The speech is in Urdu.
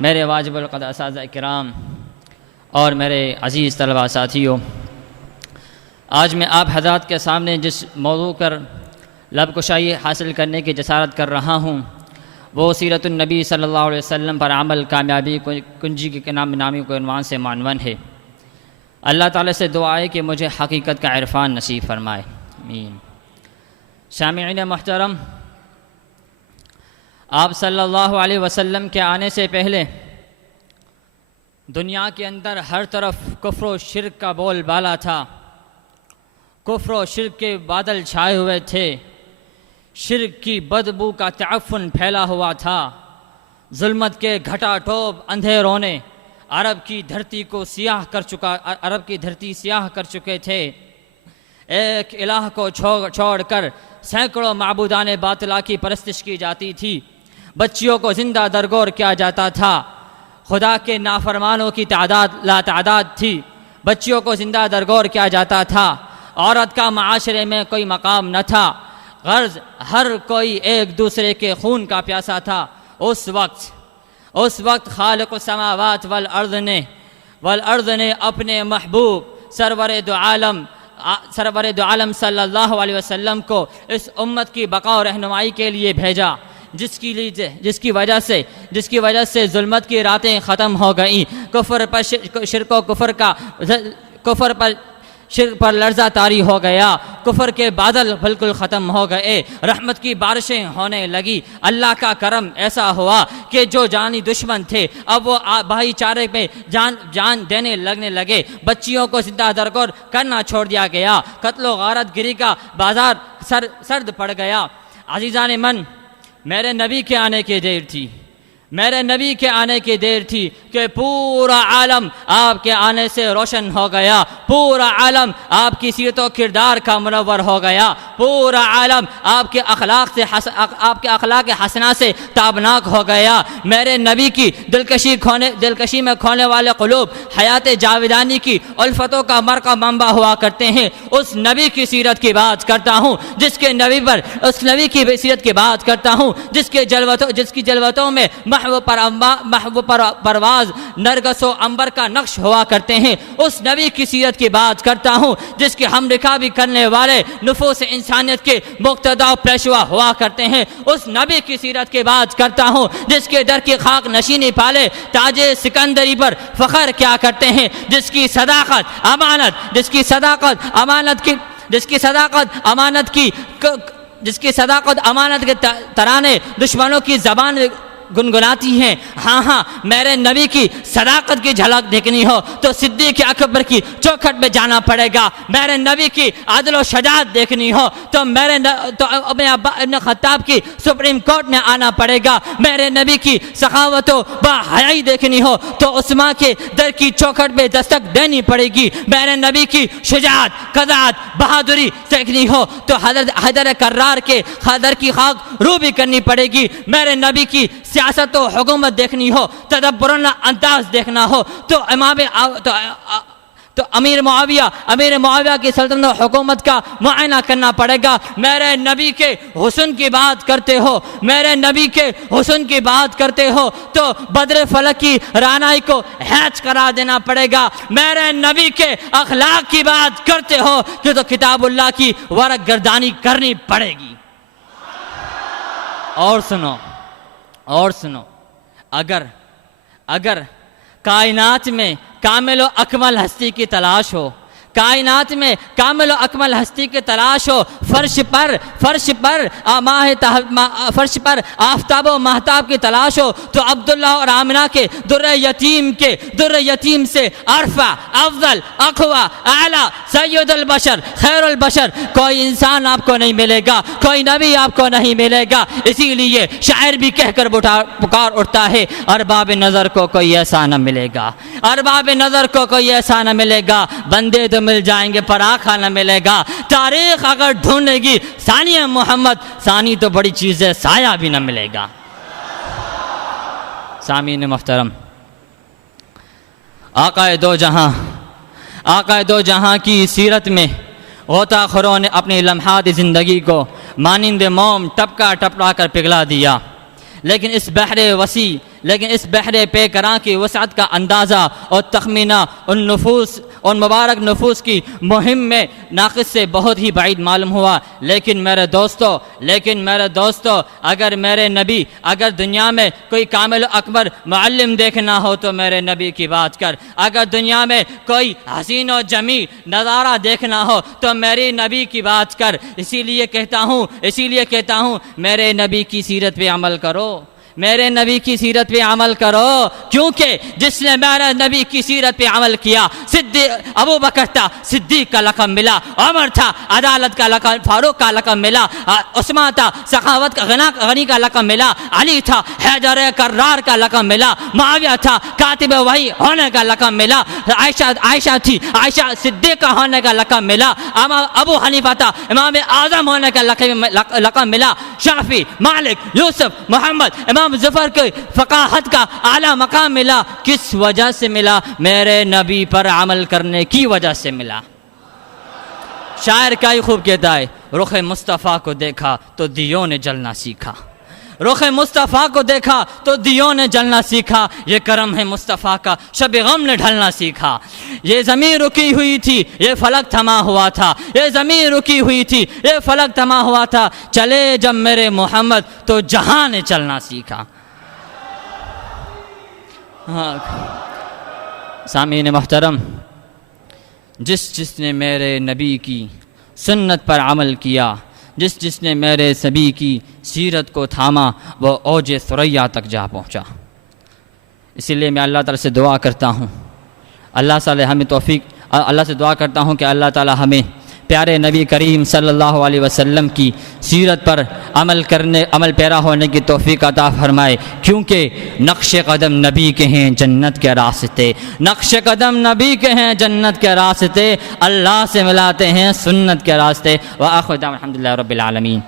میرے واجب القدر اساتذہ کرام اور میرے عزیز طلباء ساتھیوں، آج میں آپ حضرات کے سامنے جس موضوع پر لب کشائی حاصل کرنے کی جسارت کر رہا ہوں وہ سیرت النبی صلی اللہ علیہ وسلم پر عمل کامیابی کنجی کے نامی کو عنوان سے معنون ہے۔ اللہ تعالیٰ سے دعا ہے کہ مجھے حقیقت کا عرفان نصیب فرمائے، آمین۔ سامعین محترم، آپ صلی اللہ علیہ وسلم کے آنے سے پہلے دنیا کے اندر ہر طرف کفر و شرک کا بول بالا تھا، کفر و شرک کے بادل چھائے ہوئے تھے، شرک کی بدبو کا تعفن پھیلا ہوا تھا، ظلمت کے گھٹا ٹوپ اندھیروں نے عرب کی دھرتی سیاہ کر چکے تھے۔ ایک الہ کو چھوڑ کر سینکڑوں معبودان باطلا کی پرستش کی جاتی تھی، بچیوں کو زندہ درگور کیا جاتا تھا، خدا کے نافرمانوں کی تعداد لا تعداد تھی، بچیوں کو زندہ درگور کیا جاتا تھا، عورت کا معاشرے میں کوئی مقام نہ تھا، غرض ہر کوئی ایک دوسرے کے خون کا پیاسا تھا۔ اس وقت خالق السماوات والارض نے اپنے محبوب سرور دو عالم صلی اللہ علیہ وسلم کو اس امت کی بقا و رہنمائی کے لیے بھیجا، جس کی وجہ سے ظلمت کی راتیں ختم ہو گئیں، شرک پر لرزہ طاری ہو گیا، کفر کے بادل بالکل ختم ہو گئے، رحمت کی بارشیں ہونے لگی۔ اللہ کا کرم ایسا ہوا کہ جو جانی دشمن تھے اب وہ بھائی چارے پہ جان دینے لگے، بچیوں کو زندہ درگور کرنا چھوڑ دیا گیا، قتل و غارت گری کا بازار سرد پڑ گیا۔ عزیزان من، میرے نبی کے آنے کی دیر تھی کہ پورا عالم آپ کے آنے سے روشن ہو گیا، پورا عالم آپ کی سیرت و کردار کا منور ہو گیا، پورا عالم آپ کے اخلاق حسنہ سے تابناک ہو گیا۔ میرے نبی کی دلکشی میں کھونے والے قلوب حیات جاودانی کی الفتوں کا مرقع منبع ہوا کرتے ہیں۔ اس نبی کی سیرت کی بات کرتا ہوں جس نبی کی سیرت کی بات کرتا ہوں جس کی جلوتوں میں محو پرواز نرگس و عنبر کا نقش ہوا کرتے ہیں۔ اس نبی کی سیرت کی بات کرتا ہوں جس کی ہم رکابی کرنے والے نفوس انسانیت کے مقتدا و پیشوا ہوا کرتے ہیں۔ اس نبی کی سیرت کی بات کرتا ہوں جس کے در کی خاک نشینی پالے تاج سکندری پر فخر کیا کرتے ہیں، جس کی صداقت امانت کے ترانے دشمنوں کی زبان گنگناتی ہیں۔ ہاں میرے نبی کی صداقت کی جھلک دیکھنی ہو تو صدیق اکبر کی چوکھٹ میں جانا پڑے گا، میرے نبی کی عدل و شجاعت دیکھنی ہو تو ابن خطاب کی سپریم کورٹ میں آنا پڑے گا، میرے نبی کی سخاوت و باحیائی دیکھنی ہو تو عثمان کے در کی چوکھٹ میں دستک دینی پڑے گی، میرے نبی کی شجاعت قضاعت بہادری دیکھنی ہو تو حضرت حیدر کرار کے در کی خاک روبی کرنی پڑے گی، میرے نبی کی سیاست و حکومت دیکھنی ہو، تدبرانہ انداز دیکھنا ہو تو امیر معاویہ کی سلطنت و حکومت کا معائنہ کرنا پڑے گا۔ میرے نبی کے حسن کی بات کرتے ہو تو بدر فلک کی رانائی کو ہیچ کرا دینا پڑے گا، میرے نبی کے اخلاق کی بات کرتے ہو تو کتاب اللہ کی ورق گردانی کرنی پڑے گی۔ اور سنو، اگر کائنات میں کامل و اکمل ہستی کی تلاش ہو، فرش پر آفتاب و مہتاب کی تلاش ہو تو عبداللہ اور آمنہ کے در یتیم سے عرفہ افضل اقوی اعلیٰ سید البشر خیر البشر کوئی انسان آپ کو نہیں ملے گا، کوئی نبی آپ کو نہیں ملے گا۔ اسی لیے شاعر بھی کہہ کر پکار اٹھتا ہے، ارباب نظر کو کوئی ایسا نہ ملے گا، بندے تو مل جائیں گے پر آنکھا نہ ملے گا، تاریخ اگر ڈھونڈے گی ثانی محمد، ثانی تو بڑی چیز ہے سایہ بھی نہ ملے گا۔ سامعین محترم، آقا دو جہاں کی سیرت میں غوطہ خوروں نے اپنی لمحات زندگی کو مانند موم ٹپکا ٹپکا کر پگھلا دیا، لیکن اس بحر پے کراں کی وسعت کا اندازہ اور تخمینہ ان مبارک نفوس کی مہم میں ناقص سے بہت ہی بعید معلوم ہوا۔ لیکن میرے دوستو اگر دنیا میں کوئی کامل اکبر معلم دیکھنا ہو تو میرے نبی کی بات کر، اگر دنیا میں کوئی حسین و جمیل نظارہ دیکھنا ہو تو میری نبی کی بات کر۔ اسی لیے کہتا ہوں میرے نبی کی سیرت پہ عمل کرو، میرے نبی کی سیرت پہ عمل کرو، کیونکہ جس نے میرے نبی کی سیرت پہ عمل کیا، ابو بکر تھا صدیق کا لقب ملا، عمر تھا عدالت کا لقب، فاروق کا لقب ملا، عثمان تھا سخاوت کا غنی کا لقب ملا، علی تھا حیدر کرار کا لقب ملا، معاویہ تھا کاتب وحی ہونے کا لقب ملا، عائشہ تھی عائشہ صدیقہ ہونے کا لقب ملا، ابو حنیفہ تھا امام اعظم ہونے کا لقب ملا، شافعی مالک یوسف محمد امام ظفر کے فقاہت کا اعلیٰ مقام ملا۔ کس وجہ سے ملا؟ میرے نبی پر عمل کرنے کی وجہ سے ملا۔ شاعر کیا ہی خوب کہتا ہے، رخ مصطفیٰ کو دیکھا تو دیوں نے جلنا سیکھا، رخ مصطفیٰ کو دیکھا تو دیوں نے جلنا سیکھا، یہ کرم ہے مصطفیٰ کا شب غم نے ڈھلنا سیکھا۔ یہ زمین رکی ہوئی تھی یہ فلک تھما ہوا تھا، یہ زمین رکی ہوئی تھی یہ فلک تھما ہوا تھا، چلے جب میرے محمد تو جہاں نے چلنا سیکھا۔ سامعین محترم، جس نے میرے نبی کی سنت پر عمل کیا، جس نے میرے نبی کی سیرت کو تھاما، وہ اوج ثریا تک جا پہنچا۔ اسی لیے میں اللہ تعالیٰ سے دعا کرتا ہوں، اللہ سے دعا کرتا ہوں کہ اللہ تعالیٰ ہمیں پیارے نبی کریم صلی اللہ علیہ وسلم کی سیرت پر عمل پیرا ہونے کی توفیق عطا فرمائے، کیونکہ نقش قدم نبی کے ہیں جنت کے راستے، نقش قدم نبی کے ہیں جنت کے راستے، اللہ سے ملاتے ہیں سنت کے راستے۔ وآخر دعوانا الحمدللہ رب العالمین۔